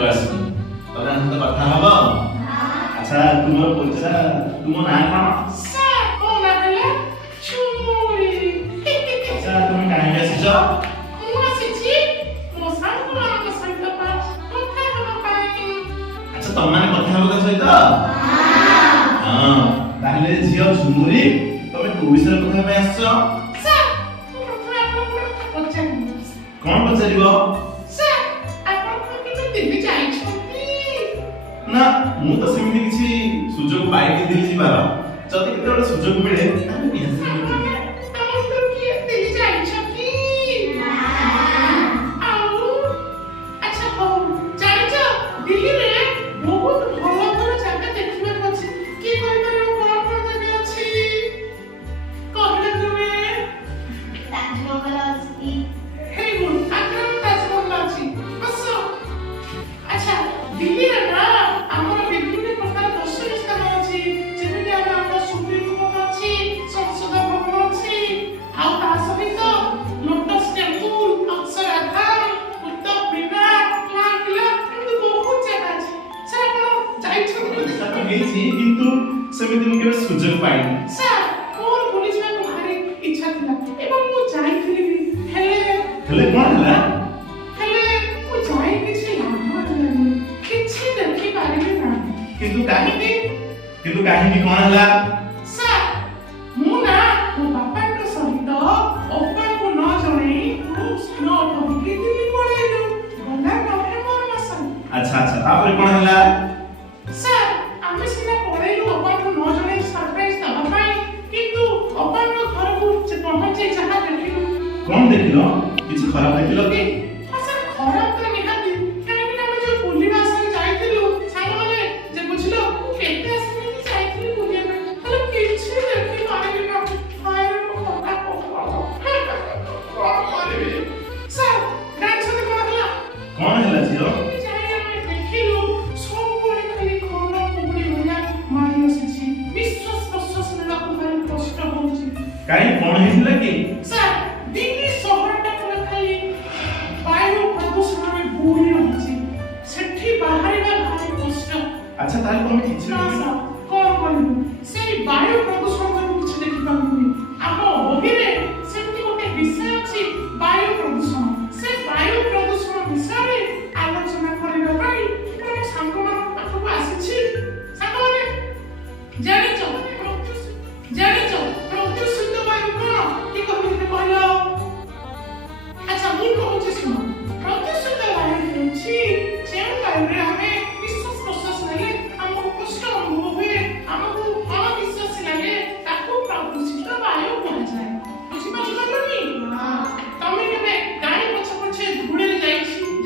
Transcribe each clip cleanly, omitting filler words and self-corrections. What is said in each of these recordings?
ସାଙ୍ଗ ଆସିବୁ ତ ତାଙ୍କ ସହିତ କଥା ହବ। ଆଚ୍ଛା ତୁମର ପରିଚୟ ତୁମ ନାଁ କଣ? ସାର୍ ମୋ ନାଁ ହେଲା ଝୁମୁରି। ଆଚ୍ଛା ତୁମେ କାହିଁକି ଆସିଛ? ମୁଁ ଆସିଛି ମୋ ସାଙ୍ଗମାନଙ୍କ ସହିତ କଥା ହେବା ପାଇଁ। ଆଚ୍ଛା ତମମାନେ କଥା ହବ ତା ସହିତ? ହଁ ତାହେଲେ ଝିଅ ଝୁମୁରି ତମେ କୋଉ ବିଷୟରେ କଥା ହେବା ପାଇଁ ଆସିଛ? ସାର୍ ମୁଁ ପ୍ରଥମେ ଆପଣଙ୍କୁ ପଚାରିବି। କଣ ପଚାରିବ? ସାର୍ ଆପଣ କେବେ ଦିଲ୍ଲୀ ଯାଇଛନ୍ତି? ନା ମୁଁ ତ ସେମିତି କିଛି ସୁଯୋଗ ପାଇନି ଦିଲ୍ଲୀ ଯିବାର। ଯଦି କେତେବେଳେ ସୁଯୋଗ ମିଳେ ତାହେଲେ ନିହାତି ଯିବି। କିନ୍ତୁ ସେମିତି ମୁଁ କେବେ ସୁଯୋଗ ପାଇନି। ସାର୍ ମୋର ବୁଲି ଯିବାକୁ ଭାରି ଇଚ୍ଛା ଥିଲା ଏବଂ ମୁଁ ଯାଇଥିଲି ହେଲେ କଣ ହେଲା? ହେଲେ ମୁଁ ଯାଇ କିଛି ଲାଭ ହେଲାନି, କିଛି ଦେଖିପାରିଲି ନାହିଁ। କିନ୍ତୁ କାହିଁକି କଣ ହେଲା? ସାର୍ ମୁଁ ନା ମୋ ବାପାଙ୍କ ସହିତ ଅପାଙ୍କୁ ନ ଜଣେଇ ଖୁବ୍ ସ୍ଲୋ କରିକି ଦିଲ୍ଲୀ ପଳେଇଲୁ ଗଲା ନଭେମ୍ବର ମାସରେ। ଆଚ୍ଛା ତାପରେ କଣ ହେଲା? ସାର୍ ଆମେ ସିନା ପଳେଇଲୁ ଅପାଙ୍କୁ ନ ଜଣେଇ ସରପ୍ରାଇଜ ଦେବା ପାଇଁ, କିନ୍ତୁ ଅପାଙ୍କ ଘରକୁ ପହଞ୍ଚି ଯାହା ଦେଖିଲୁ। କଣ ଦେଖିଲ? କିଛି ଖରାପ ଦେଖିଲ କି? ହଁ ସାର୍ ଖରାପ ତ ନିହାତି, କାହିଁକି ନା ଆମେ ଯୋଉ ବୁଲିବା ଆସରେ ଯାଇଥିଲୁ ସାଙ୍ଗମାନେ ଯେ ବୁଝିଲ ମୁଁ କେତେ ଆସିକି ଯାଇଥିଲି ବୁଲିବା ପାଇଁ, ହେଲେ କିଛି ଦେଖିପାରିଲି ନାହିଁ। ହାୟରେ ମୋ କଥା କଣ କରିବି? ସାର୍ ଜାଣିଛନ୍ତି କଣ ହେଲା? କଣ ହେଲା ଝିଅ? କାହିଁ କଣ ହେଇଥିଲା କି? ସାର୍ ଦିଲ୍ଲୀ ସହରଟା ପୁରା ଖାଲି ବାୟୁ ପ୍ରଦୂଷଣରେ ବୁଡ଼ି ରହିଛି, ସେଠି ବାହାରିବା ଭାରି କଷ୍ଟ। ଆଚ୍ଛା ତାହେଲେ ତମେ କିଛି ନା ସାର୍ କଣ କରିବୁ, ସେଇ ବାୟୁ ପ୍ରଦୂଷଣ ଯୋଗୁଁ କିଛି ଦେଖିପାରୁନି। ଆମ ବହିରେ ସେମିତି ଗୋଟେ ବିଷୟ ଅଛି ବାୟୁ ପ୍ରଦୂଷଣ। ସେ ବାୟୁ ପ୍ରଦୂଷଣ ବିଷୟରେ ଆଲୋଚନା କରିବା ପାଇଁ ମୁଁ ମୋ ସାଙ୍ଗମାନଙ୍କ ପାଖକୁ ଆସିଛି। ସାଙ୍ଗମାନେ ଜାଣିଛ ପ୍ରଦୂଷିତ ବାୟୁ କଣ? କି କହିଲେ କହିଲ? ଆଚ୍ଛା ମୁଁ କହୁଛି ଶୁଣ। ପ୍ରଦୂଷିତ ବାୟୁ ହେଉଛି ଯେଉଁ ବାୟୁରେ ଆମେ ନିଶ୍ୱାସ ପ୍ରଶ୍ୱାସ ନେଲେ ଆମକୁ କଷ୍ଟ ଅନୁଭବ ହୁଏ, ଆମକୁ ଅଣନିଶ୍ୱାସୀ ଲାଗେ, ତାକୁ ପ୍ରଦୂଷିତ ବାୟୁ କୁହାଯାଏ। ବୁଝିପାରୁଛନ୍ତି? ତମେ କେବେ ଗାଡ଼ି ପଛେ ଧୂଳିରେ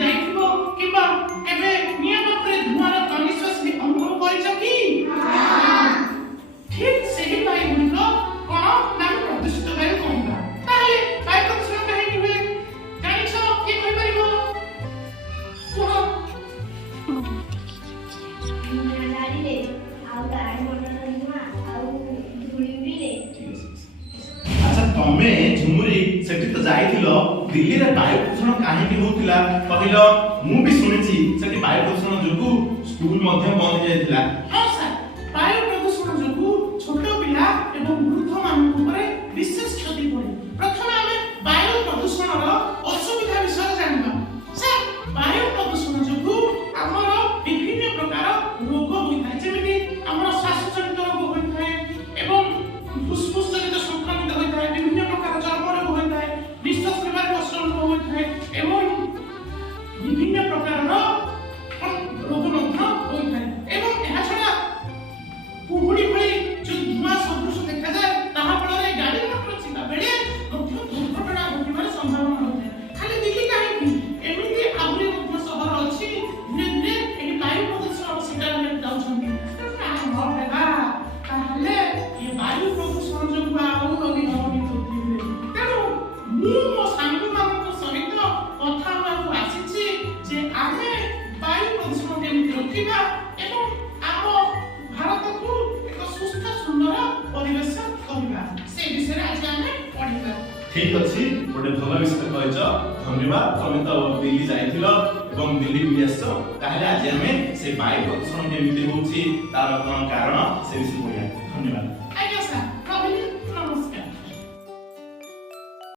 ଯାଇଥିବ କିମ୍ବା କେବେ ନିଆଁ ପାଖରେ ଧୂଆଁର ଅନିଶ୍ୱାସୀ ଅନୁଭବ କରିଛ କି? ଠିକ୍ ସେହି ବାୟୁ ଗୁଡ଼ିକ କଣ ନା ପ୍ରଦୂଷିତ ବାୟୁ କହିବା। ତାହେଲେ ବାୟୁ ପ୍ରଦୂଷଣ କାହିଁକି ହୁଏ ଜାଣିଛ? କିଏ କହିପାରିବ? କୁହ। ଗାଡ଼ିରେ ଆଉ ଗାଡ଼ି ମଟର ଧୂଆଁ ଆଉ ଧୂଳି ଉଡ଼ିଲେ। ଆଚ୍ଛା ତମେ ଝୁମୁରି ସେଠି ତ ଯାଇଥିଲ, ଦିଲ୍ଲୀରେ ବାୟୁ ପ୍ରଦୂଷଣ କାହିଁକି ହଉଥିଲା କହିଲ? ମୁଁ ବି ଶୁଣିଛି ସେଠି ବାୟୁ ପ୍ରଦୂଷଣ ଯୋଗୁଁ ସ୍କୁଲ ମଧ୍ୟ ବନ୍ଦ ହେଇଯାଇଥିଲା। ହଁ ସାର୍ ବାୟୁ ପ୍ରଦୂଷଣ ଯୋଗୁଁ ଛୋଟ ପିଲା ଏବଂ ବୃଦ୍ଧମାନଙ୍କ ଉପରେ ବିଶେଷ କ୍ଷତି ପଡ଼େ। ପ୍ରଥମେ ଆମେ ବାୟୁ ପ୍ରଦୂଷଣର ଅସୁବିଧା ବିଷୟରେ ଜାଣିବା। ସାର୍ ବାୟୁ ପ୍ରଦୂଷଣ ଯୋଗୁଁ ଆମର ବିଭିନ୍ନ ପ୍ରକାର ରୋଗ ହୋଇଥାଏ, ଯେମିତି ଆମର ଶ୍ୱାସଜନିତ ରୋଗ ହୋଇଥାଏ ଏବଂ ଫୁସଫୁସ ଜନିତ ସଂକ୍ରମିତ ହୋଇଥାଏ, ବିଭିନ୍ନ ପ୍ରକାର ଚର୍ମ ରୋଗ ହୋଇଥାଏ, ନିଶ୍ୱାସ ନେବାରେ କଷ୍ଟ ଅନୁଭବ ହୋଇଥାଏ ଏବଂ ବିଭିନ୍ନ ପ୍ରକାରର ରୋଗ ମଧ୍ୟ ହୋଇଥାଏ। ଏବଂ ଏହା ଛଡ଼ା କୁହୁଡ଼ି ଭଳି ଯୋଉ ଧୂଆଁ ସଦୃଶ ଦେଖାଯାଏ, ତାହା ଫଳରେ ଗାଡ଼ି ମଟର ଯିବା ବେଳେ ମଧ୍ୟ ଦୁର୍ଘଟଣା ଘଟିବାର ସମ୍ଭାବନା ରହିଥାଏ। ଖାଲି ଦିଲ୍ଲୀ କାହିଁକି, ଏମିତି ଆହୁରି ମଧ୍ୟ ସହର ଅଛି ଧୀରେ ଧୀରେ ଏହି ବାୟୁ ପ୍ରଦୂଷଣର ଶିକାର ହେବାକୁ ଯାଉଛନ୍ତି। ତାହେଲେ ଏ ବାୟୁ ପ୍ରଦୂଷଣ ଯୋଗୁଁ ଆଉ ରୋଗୀ ହବନି ପୃଥିବୀରେ। ତେଣୁ ମୁଁ ମୋ ସାଙ୍ଗମାନଙ୍କ ସହିତ କଥା ହେବାକୁ ଆସିଛି ଯେ ଆମେ ବାୟୁ ପ୍ରଦୂଷଣ କେମିତି ରୋକିବା ଏବଂ ଆମ ଭାରତକୁ ଏକ ସୁସ୍ଥ ସୁନ୍ଦର ପରିବେଶ କରିବା, ସେ ବିଷୟରେ ଆଜି ଆମେ ପଢ଼ିବା। ठीक अच्छी गोटे भल विषय कहच धन्यवाद तुम तो दिल्ली जाइथिलो एवं दिल्ली भी आसो ताहले आज हमें से वायु प्रदूषण केमिति होउची तार कारण से विषय पढिया धन्यवाद।